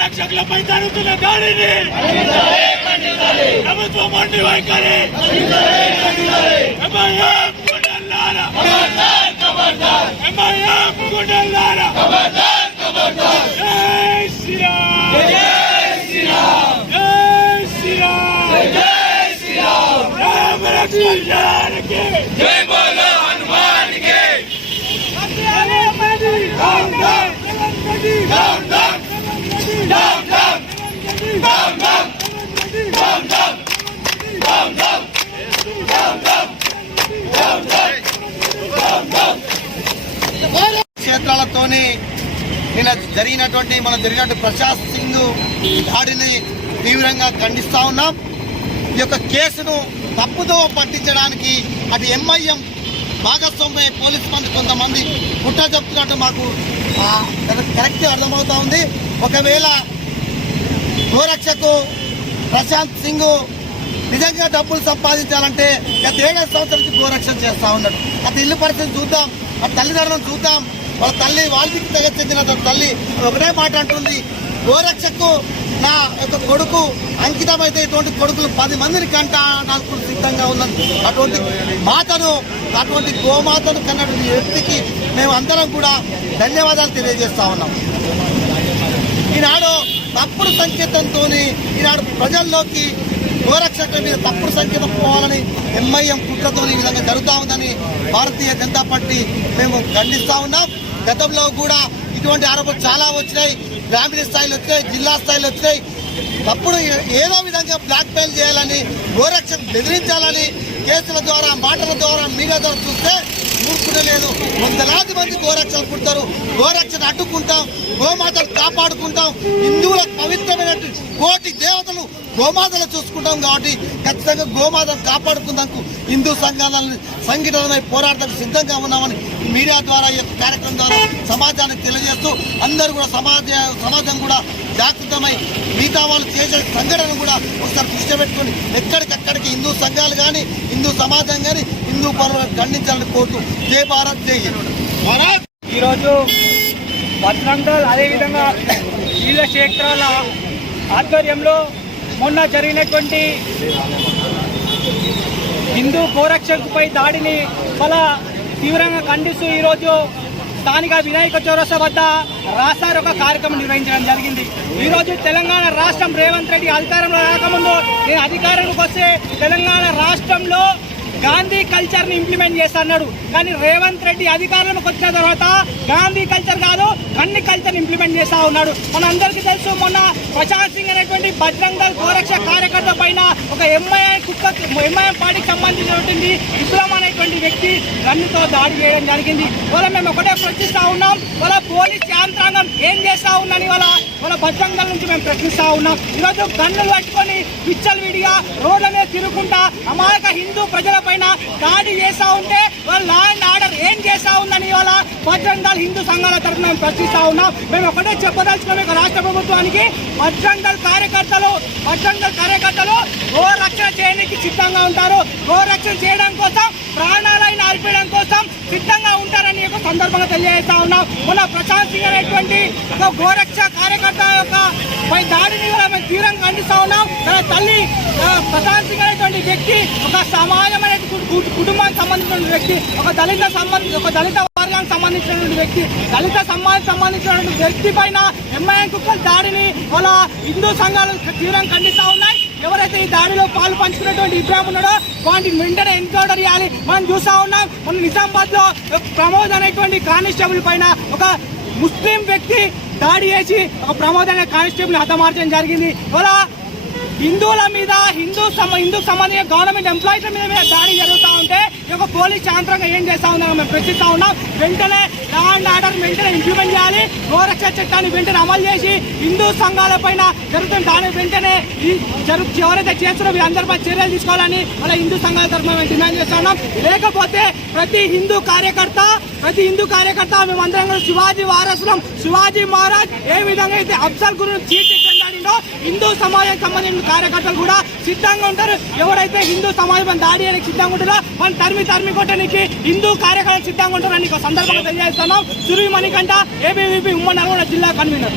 రక్షకులపై జరుగుతున్న దాడిని ప్రభుత్వం మొండి వైఖరి ఎంఐఎం గుండెల్లారా ఎంఐఎం గుండెల్లారా నిన్న జరిగినటువంటి మనం జరిగినటువంటి ప్రశాంత్ సింగ్ దాడిని తీవ్రంగా ఖండిస్తా ఉన్నాం. ఈ యొక్క కేసును తప్పుదో పట్టించడానికి అది ఎంఐఎం భాగస్వామ్య పోలీస్ మంది కొంతమంది కుట్ర చెప్తున్నట్టు మాకు కరెక్ట్ అర్థమవుతా ఉంది. ఒకవేళ గోరక్షకు ప్రశాంత్ సింగ్ నిజంగా డబ్బులు సంపాదించాలంటే గత ఏడాది సంవత్సరం నుంచి గోరక్షణ చేస్తూ ఉన్నాడు. అతని ఇల్లు పరిస్థితి చూద్దాం ఆ తల్లిదండ్రులను చూద్దాం వాళ్ళ తల్లి వాల్మీకి తెగ చెందిన తన తల్లి ఒకటే మాట అంటుంది గోరక్షకు నా యొక్క కొడుకు అంకితమైతే ఇటువంటి కొడుకులు పది మందిని కంట నాకు సిద్ధంగా ఉన్నది. అటువంటి మాతను అటువంటి గోమాతను కన్నటువంటి వ్యక్తికి మేము అందరం కూడా ధన్యవాదాలు తెలియజేస్తా ఉన్నాం. ఈనాడు తప్పుడు సంకేతంతో ఈనాడు ప్రజల్లోకి గోరక్షకుల మీద తప్పుడు సంకేతం పోవాలని ఎంఐఎం కుట్రతో ఈ విధంగా జరుగుతూ ఉందని భారతీయ జనతా పార్టీ మేము ఖండిస్తూ ఉన్నాం. గతంలో కూడా ఇటువంటి ఆరోపణలు చాలా వచ్చినాయి. గ్రామీణ స్థాయిలో వచ్చాయి జిల్లా స్థాయిలో వచ్చాయి తప్పుడు ఏదో విధంగా బ్లాక్మెయిల్ చేయాలని గోరక్ష బెదిరించాలని కేసుల ద్వారా మాటల ద్వారా మీడియా ద్వారా చూస్తే ఊరుకునే లేదు. వందలాది మంది గోరక్షలు పుడతారు గోరక్షను అడ్డుకుంటాం గోమాతలు కాపాడుకుంటాం. హిందువుల పవిత్రమైన కోటి దేవతలు గోమాతలు చూసుకుంటాం కాబట్టి ఖచ్చితంగా గోమాతను కాపాడుకుందాకు హిందూ సంఘాలను సంఘటనమై పోరాడడానికి సిద్ధంగా ఉన్నామని మీడియా ద్వారా ఈ కార్యక్రమం ద్వారా సమాజానికి తెలియజేస్తూ అందరూ కూడా సమాజ సమాజం కూడా జాగృతమై మిగతా వాళ్ళు చేసే సంఘటన కూడా ఒకసారి దృష్టి పెట్టుకొని ఎక్కడికక్కడికి హిందూ సంఘాలు కానీ హిందూ సమాజం కానీ హిందూ పర్వాలను ఖండించాలని కోరుతూ జై భారత్ జై భారత్! ఈరోజు బజరంగల్ అదేవిధంగా వీళ్ళ క్షేత్రాల ఆధ్వర్యంలో మొన్న జరిగినటువంటి హిందూ గోరక్షకుపై దాడిని చాలా తీవ్రంగా ఖండిస్తూ ఈరోజు స్థానిక వినాయక చౌరస్తా వద్ద రాసారు ఒక కార్యక్రమం నిర్వహించడం జరిగింది. ఈ రోజు తెలంగాణ రాష్ట్రం రేవంత్ రెడ్డి అధికారంలో రాకముందు నేను అధికారంలోకి వస్తే తెలంగాణ రాష్ట్రంలో గాంధీ కల్చర్ని ఇంప్లిమెంట్ చేస్తా అన్నాడు కానీ రేవంత్ రెడ్డి అధికారంలోకి వచ్చిన తర్వాత గాంధీ కల్చర్ కాదు అన్ని కల్చర్ ఇంప్లిమెంట్ చేస్తా ఉన్నాడు. మన అందరికీ తెలుసు మొన్న ప్రశాంత్ సింగ్ అనేటువంటి బజరంగ్ దళ్ గోరక్ష కార్యకర్త పైన ఒక ఎంఐఎం కుక్క ఎంఐఎం పార్టీకి సంబంధించినటువంటి ఇస్లాం అనేటువంటి వ్యక్తి గన్నుతో దాడి చేయడం జరిగింది. వాళ్ళ మేము ఒకటే ప్రశ్నిస్తా ఉన్నాం. వాళ్ళ పోలీస్ యంత్రాంగం ఏం చేస్తా ఉందని వాళ్ళ వాళ్ళ బజరంగ్ నుంచి మేము ప్రశ్నిస్తా ఉన్నాం. ఈరోజు గన్నులు పట్టుకొని పిచ్చలు విడిగా రోడ్ల మీద తిరుగుకుంటా అమాయక హిందూ ప్రజల పైన దాడి చేస్తా ఉంటే వాళ్ళ లా చేస్తా ఉందని వాళ్ళ బజరంగ్ దళ్ హిందూ సంఘాల తరఫున మేము ప్రశ్నిస్తా ఉన్నాం. మేము ఒకటే చెప్పదలుచుకున్నాం ఇక రాష్ట్ర ప్రభుత్వానికి బజరంగ్ దళ్ కార్యకర్తలు బజరంగ్ దళ్ కార్యకర్తలు గో రక్షణ చేయడానికి సిద్ధంగా ఉంటారు. గో రక్షణ చేయడం కోసం ప్రాణాలైన అర్పించడం కోసం సిద్ధంగా ఉంటారని ఒక సందర్భంగా తెలియజేస్తా ఉన్నాం. మన ప్రశాంత్ సింగ్ అనేటువంటి ఒక గోరక్ష కార్యకర్త యొక్క పై దాడిని కూడా మేము తీవ్రంగా ఖండిస్తా ఉన్నాం. తన తల్లి ప్రశాంత్ సింగ్ అనేటువంటి వ్యక్తి ఒక సమాజమైన అనే కుటుంబానికి సంబంధించిన వ్యక్తి ఒక దళిత సంబంధించిన ఒక దళిత వర్గానికి సంబంధించినటువంటి వ్యక్తి దళిత సమాజానికి సంబంధించినటువంటి వ్యక్తి పైన ఎంఐఎం కుక్కల దాడిని వాళ్ళ హిందూ సంఘాలు తీవ్రంగా ఖండిస్తా ఉన్నాయి. ఎవరైతే ఈ దాడిలో పాలు పంచుకున్నటువంటి ఇబ్రాహిం ఉన్నాడో వాటిని వెంటనే ఎన్కౌంటర్ చేయాలి. మనం చూస్తా ఉన్నాం మన నిజామాబాద్లో ప్రమోద్ అనేటువంటి కానిస్టేబుల్ పైన ఒక ముస్లిం వ్యక్తి దాడి చేసి ఒక ప్రమోద్ అనే కానిస్టేబుల్ హతమార్చడం జరిగింది. అలా హిందువుల మీద హిందూ సమ హిందూ సంబంధించిన గవర్నమెంట్ ఎంప్లాయీస్ మీద మీద దాడి జరుగుతూ ఉంటే ఈ యొక్క పోలీస్ యాంత్రంగా ఏం చేస్తా ఉన్నాం మేము ప్రశ్నిస్తా ఉన్నాం. వెంటనే లా అండ్ ఆర్డర్ వెంటనే ఇంప్లిమెంట్ చేయాలి. గోరక్ష చట్టాన్ని వెంటనే అమలు చేసి హిందూ సంఘాల పైన జరుగుతున్న దాని వెంటనే జరుగు ఎవరైతే చేస్తున్నారో వీళ్ళందరిపై చర్యలు తీసుకోవాలని అలా హిందూ సంఘాల తరఫున మేము డిమాండ్ చేస్తా ఉన్నాం. లేకపోతే ప్రతి హిందూ కార్యకర్త ప్రతి హిందూ కార్యకర్త మేమందరం కూడా శివాజీ వారసులం. శివాజీ మహారాజ్ ఏ విధంగా అయితే అఫ్సల్ గురు చీటి చెందాడి హిందూ సమాజం సంబంధించిన కార్యకర్తలు కూడా సిద్ధంగా ఉంటారు. ఎవరైతే హిందూ సమాజం దాడి అని సిద్ధంగా ఉంటారో వాళ్ళు తరిమి తరిమి కొట్టడానికి హిందూ కార్యకర్తలు సిద్ధంగా ఉంటారని అని సందర్భంగా తెలియజేస్తున్నాం. సురువి మణికంఠ ఏబీవీపీ ఉమ్మడి నల్గొండ జిల్లా కన్వీనర్.